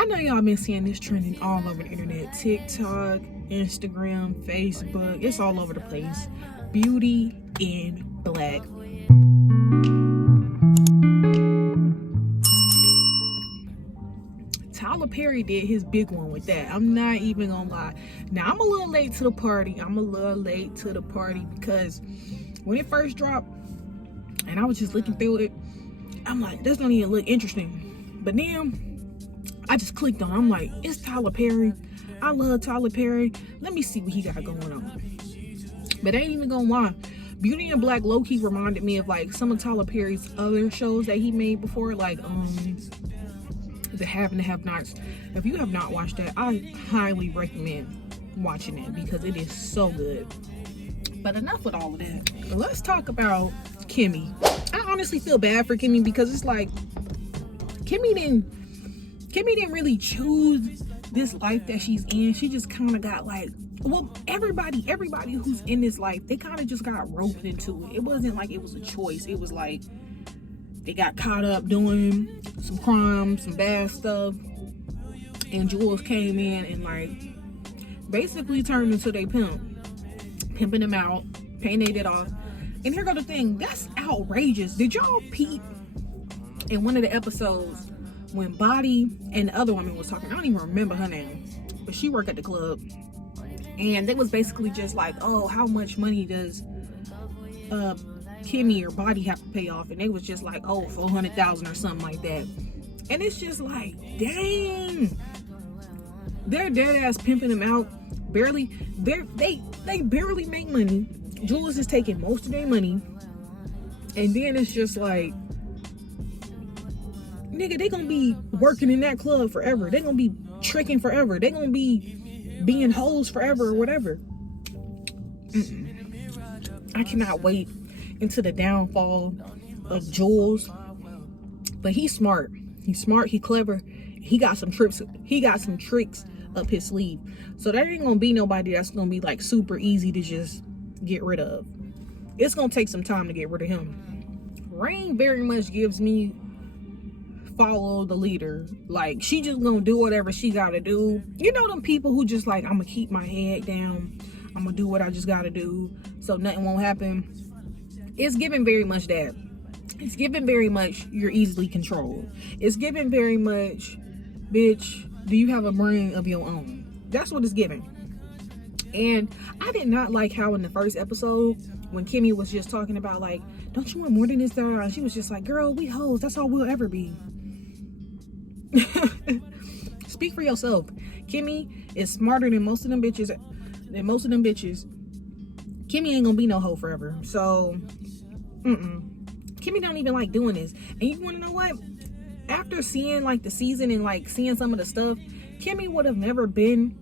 I know y'all been seeing this trending all over the internet. TikTok, Instagram, Facebook. It's all over the place. Beauty in Black. Tyler Perry did his big one with that. I'm not even gonna lie. Now, I'm a little late to the party. Because when it first dropped and I was just looking through it, I'm like, this don't even look interesting. But then I just clicked on it. I'm like, it's Tyler Perry. I love Tyler Perry. Let me see what he got going on. But I ain't even gonna lie. Beauty in Black low-key reminded me of like some of Tyler Perry's other shows that he made before, like The Have and the Have-Nots. If you have not watched that, I highly recommend watching it because it is so good. But enough with all of that. Let's talk about Kimmy. I honestly feel bad for Kimmy because it's like Kimmy didn't really choose this life that she's in. She just kind of got like, well, everybody who's in this life, they kind of just got roped into it. It wasn't like it was a choice. It was like they got caught up doing some crimes, some bad stuff, and Jules came in and like basically turned into their pimping them out, paying it off. And here go the thing, that's outrageous. Did y'all peep in one of the episodes when Body and the other woman was talking? I don't even remember her name, but she worked at the club, and it was basically just like, oh, how much money does Kimmy or Body have to pay off? And they was just like, oh, 400,000 or something like that. And it's just like, dang, they're dead ass pimping them out. They barely make money. Jules is taking most of their money, and then it's just like, nigga, they gonna be working in that club forever. They gonna be tricking forever. They gonna be being hoes forever or whatever. I cannot wait into the downfall of Jules. But he's smart. He's clever. He got some tricks up his sleeve. So there ain't gonna be nobody that's gonna be like super easy to just get rid of. It's gonna take some time to get rid of him. Rain very much gives me follow the leader. Like, she just gonna do whatever she gotta do. You know them people who just like, I'm gonna keep my head down, I'm gonna do what I just gotta do so nothing won't happen. It's giving very much that. It's giving very much you're easily controlled. It's giving very much, bitch, do you have a brain of your own? That's what it's giving. And I did not like how in the first episode, when Kimmy was just talking about like, don't you want more than this? And she was just like, girl, we hoes. That's all we'll ever be. Speak for yourself. Kimmy is smarter than most of them bitches. Kimmy ain't gonna be no hoe forever. So, Kimmy don't even like doing this. And you wanna know what? After seeing like the season and like seeing some of the stuff, Kimmy would have never been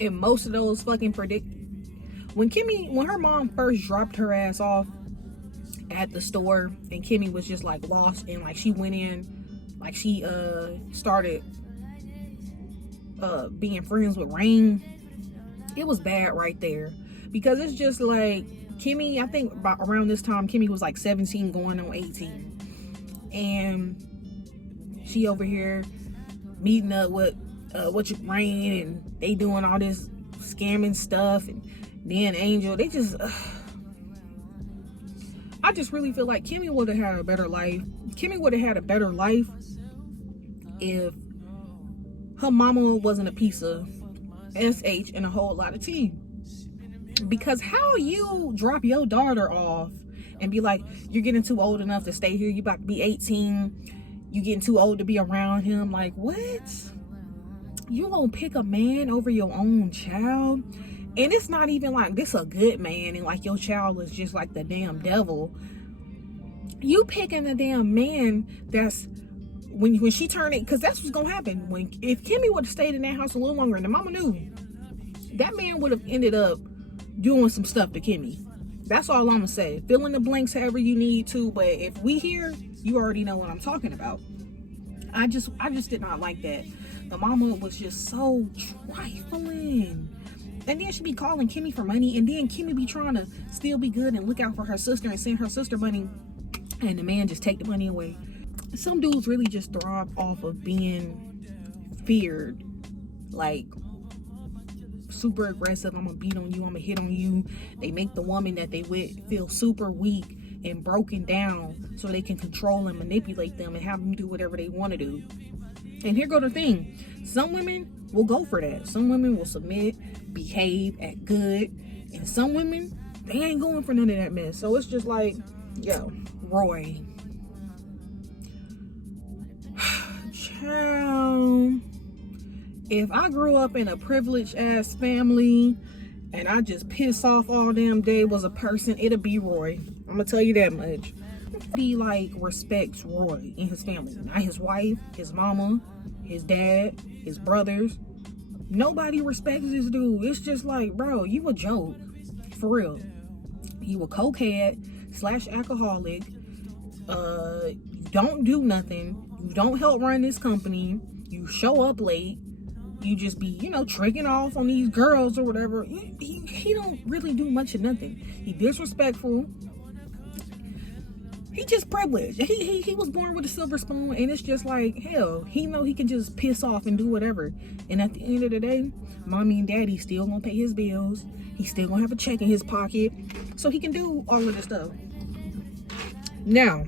in most of those fucking when her mom first dropped her ass off at the store and Kimmy was just like lost, and like she went in, like she started being friends with Rain. It was bad right there, because it's just like Kimmy, I think about around this time Kimmy was like 17 going on 18, and she over here meeting up with Rain, and they doing all this scamming stuff, and then Angel, they just I just really feel like Kimmy would have had a better life. Kimmy would have had a better life if her mama wasn't a piece of SH and a whole lot of T. Because how you drop your daughter off and be like, you're getting too old enough to stay here, you about to be 18, you getting too old to be around him, like what? You gonna pick a man over your own child? And it's not even like this a good man and like your child is just like the damn devil. You picking a damn man that's when she turned it, because that's what's gonna happen. If Kimmy would have stayed in that house a little longer and the mama knew, that man would have ended up doing some stuff to Kimmy. That's all I'm gonna say. Fill in the blanks however you need to, but if we here, you already know what I'm talking about. I just did not like that. The mama was just so trifling. And then she be calling Kimmy for money, and then Kimmy be trying to still be good and look out for her sister and send her sister money, and the man just take the money away. Some dudes really just thrive off of being feared, like super aggressive. I'm gonna beat on you, I'm gonna hit on you. They make the woman that they with feel super weak and broken down so they can control and manipulate them and have them do whatever they want to do. And here go the thing, some women will go for that. Some women will submit, behave, act good, and some women, they ain't going for none of that mess. So it's just like, yo, Roy, child, if I grew up in a privileged ass family and I just piss off all damn day was a person, it'll be Roy. I'm gonna tell you that much. He like respects Roy and his family, not his wife, his mama, his dad, his brothers. Nobody respects this dude. It's just like, bro, you a joke, for real. You a cokehead / alcoholic. You don't do nothing. You don't help run this company. You show up late. You just be, you know, tricking off on these girls or whatever. He don't really do much of nothing. He disrespectful. He just privileged. He was born with a silver spoon, and it's just like, hell, he know he can just piss off and do whatever. And at the end of the day, mommy and daddy still gonna pay his bills. He's still gonna have a check in his pocket, so he can do all of this stuff. Now,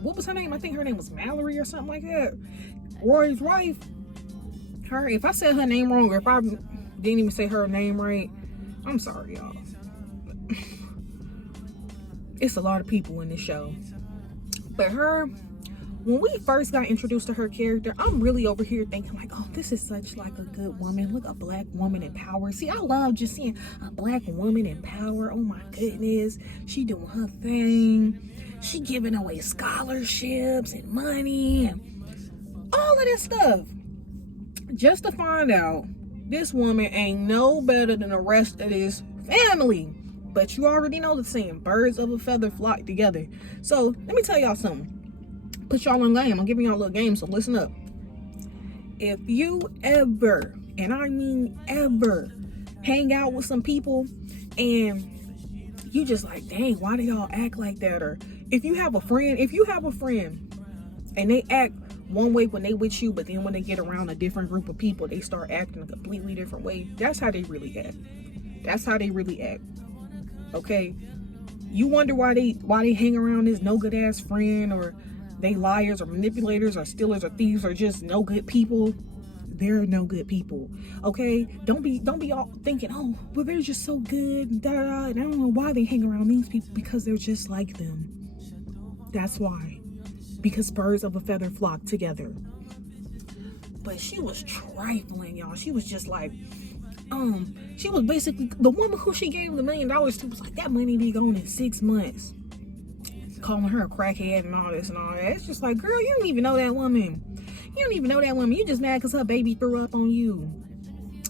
what was her name? I think her name was Mallory or something like that. Roy's wife. Her. If I said her name wrong, or if I didn't even say her name right, I'm sorry, y'all. It's a lot of people in this show. But her, when we first got introduced to her character, I'm really over here thinking like, oh, this is such like a good woman. Look, a black woman in power. See, I love just seeing a black woman in power. Oh my goodness. She doing her thing. She giving away scholarships and money and all of this stuff. Just to find out this woman ain't no better than the rest of this family. But you already know the saying, birds of a feather flock together. So let me tell y'all something. Put y'all in game. I'm giving y'all a little game, so listen up. If you ever, and I mean ever, hang out with some people and you just like, dang, why do y'all act like that? Or if you have a friend and they act one way when they with you, but then when they get around a different group of people, they start acting a completely different way. That's how they really act. That's how they really act. Okay, you wonder why they hang around this no good ass friend, or they liars or manipulators or stealers or thieves or just no good people. They're no good people. Okay, don't be all thinking, oh, well, they're just so good. And I don't know why they hang around these people, because they're just like them. That's why. Because birds of a feather flock together. But she was trifling, y'all. She was just like, she was basically, the woman who she gave the $1 million to was like, that money be gone in 6 months. Calling her a crackhead and all this and all that. It's just like, girl, you don't even know that woman. You don't even know that woman. You just mad because her baby threw up on you.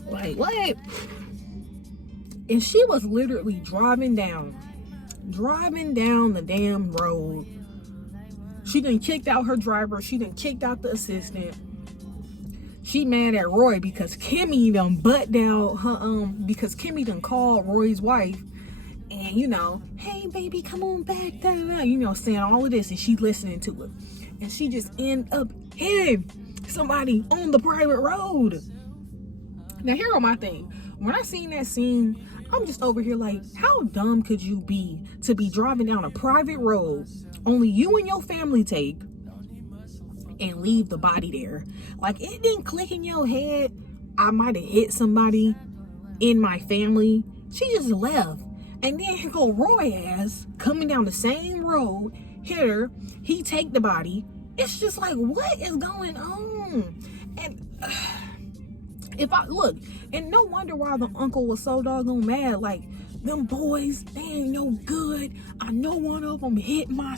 Like, what? And she was literally driving down the damn road. She done kicked out her driver. She done kicked out the assistant. She mad at Roy because Kimmy done butt down her, because Kimmy done called Roy's wife and, you know, hey baby, come on back, da, da, da, you know, saying all of this, and she listening to it, and she just end up hitting somebody on the private road. Now here are my thing. When I seen that scene, I'm just over here like, how dumb could you be to be driving down a private road, only you and your family take, and leave the body there? Like, it didn't click in your head, I might have hit somebody in my family. She just left. And then here go Roy ass coming down the same road, hit her, he take the body. It's just like, what is going on? And if I look, and no wonder why the uncle was so doggone mad. Like, them boys, they ain't no good. I know one of them hitting my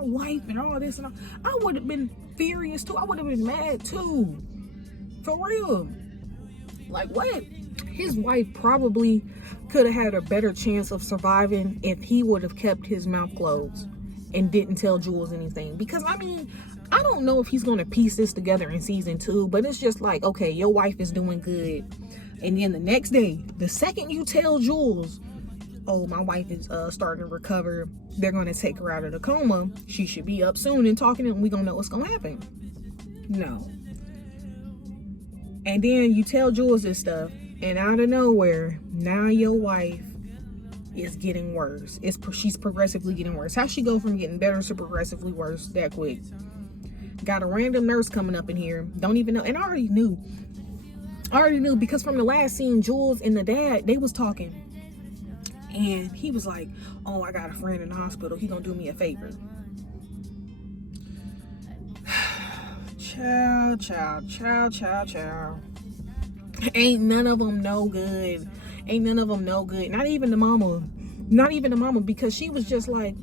wife and all this and all. I would have been furious too. I would have been mad too. For real. Like, what? His wife probably could have had a better chance of surviving if he would have kept his mouth closed and didn't tell Jules anything. Because, I mean, I don't know if he's going to piece this together in season 2, but it's just like, okay, your wife is doing good. And then the next day, the second you tell Jules, oh, my wife is starting to recover, they're going to take her out of the coma, she should be up soon and talking, and we're going to know what's going to happen. No. And then you tell Jules this stuff, and out of nowhere, now your wife is getting worse. She's progressively getting worse. How she go from getting better to progressively worse that quick? Got a random nurse coming up in here. Don't even know. And I already knew because from the last scene, Jules and the dad, they was talking. And he was like, oh, I got a friend in the hospital. He gonna do me a favor. Child. Ain't none of them no good. Not even the mama, because she was just like,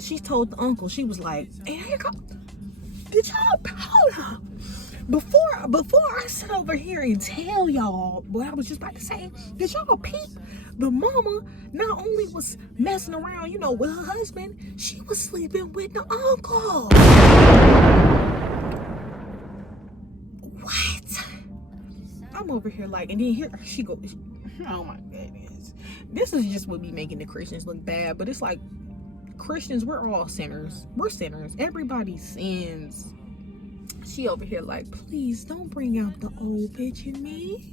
she told the uncle, she was like, hey, did y'all, hold on. Before I sit over here and tell y'all what I was just about to say, did y'all peep? The mama not only was messing around, with her husband, she was sleeping with the uncle. What? I'm over here like, and then here she goes, oh my goodness. This is just what be making the Christians look bad, but it's like, Christians, we're all sinners. We're sinners. Everybody sins. She over here like, please don't bring out the old bitch in me.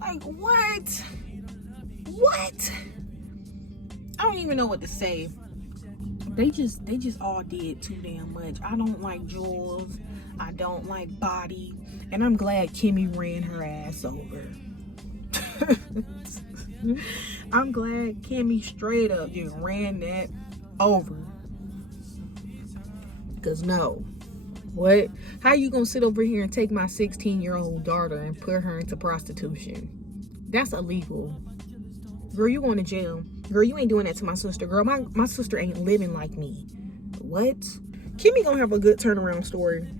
Like, what? I don't even know what to say. They just all did too damn much. I don't like Jules. I don't like Body. And I'm glad Kimmy ran her ass over. I'm glad Kimmy straight up just ran that over. Because no. What? How you gonna sit over here and take my 16-year-old daughter and put her into prostitution? That's illegal. Girl, you going to jail. Girl, you ain't doing that to my sister. Girl, my sister ain't living like me. What? Kimmy gonna have a good turnaround story.